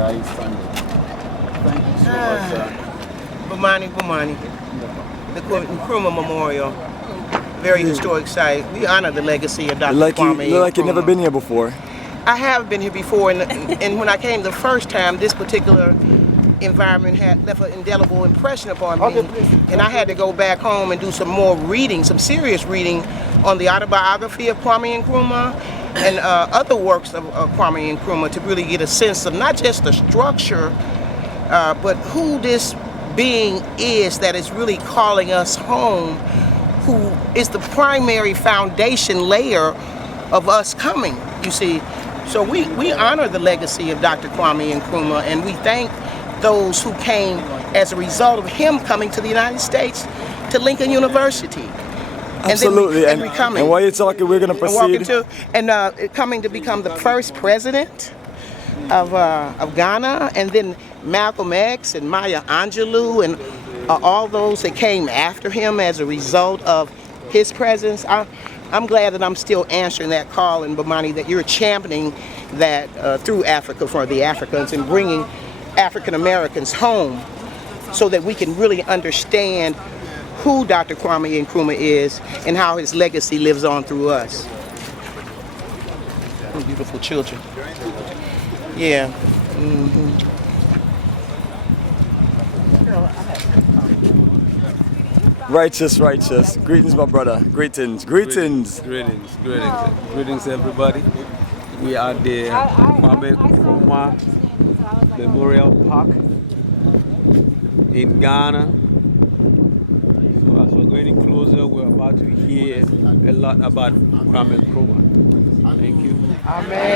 guys standing. Thank you so much, sir. Bumani. The Kwame Nkrumah Memorial. Very historic site. We honor the legacy of Dr. Kwame You look like you've Nkrumah. never been here before. I have been here before, and when I came the first time, this particular environment had left an indelible impression upon me. And I had to go back home and do some more reading, some serious reading on the autobiography of Kwame Nkrumah and other works of Kwame Nkrumah to really get a sense of not just the structure, but who this being is that is really calling us home, who is the primary foundation layer of us coming, you see. So we honor the legacy of Dr. Kwame Nkrumah, and we thank those who came as a result of him coming to the United States, to Lincoln University. Absolutely, and while you're talking, we're going to proceed. Coming to become the first president of Ghana, and then Malcolm X and Maya Angelou and all those that came after him as a result of his presence. I'm glad that I'm still answering that call, and Bomani, that you're championing that through Africa for the Africans and bringing African Americans home so that we can really understand who Dr. Kwame Nkrumah is and how his legacy lives on through us. Oh, beautiful children. Yeah. Righteous. Greetings, my brother. Greetings. Greetings, everybody. We are at the Kwame Nkrumah Memorial Park in Ghana. So as we're going closer, we're about to hear a lot about Kwame Nkrumah. Thank you. Amen.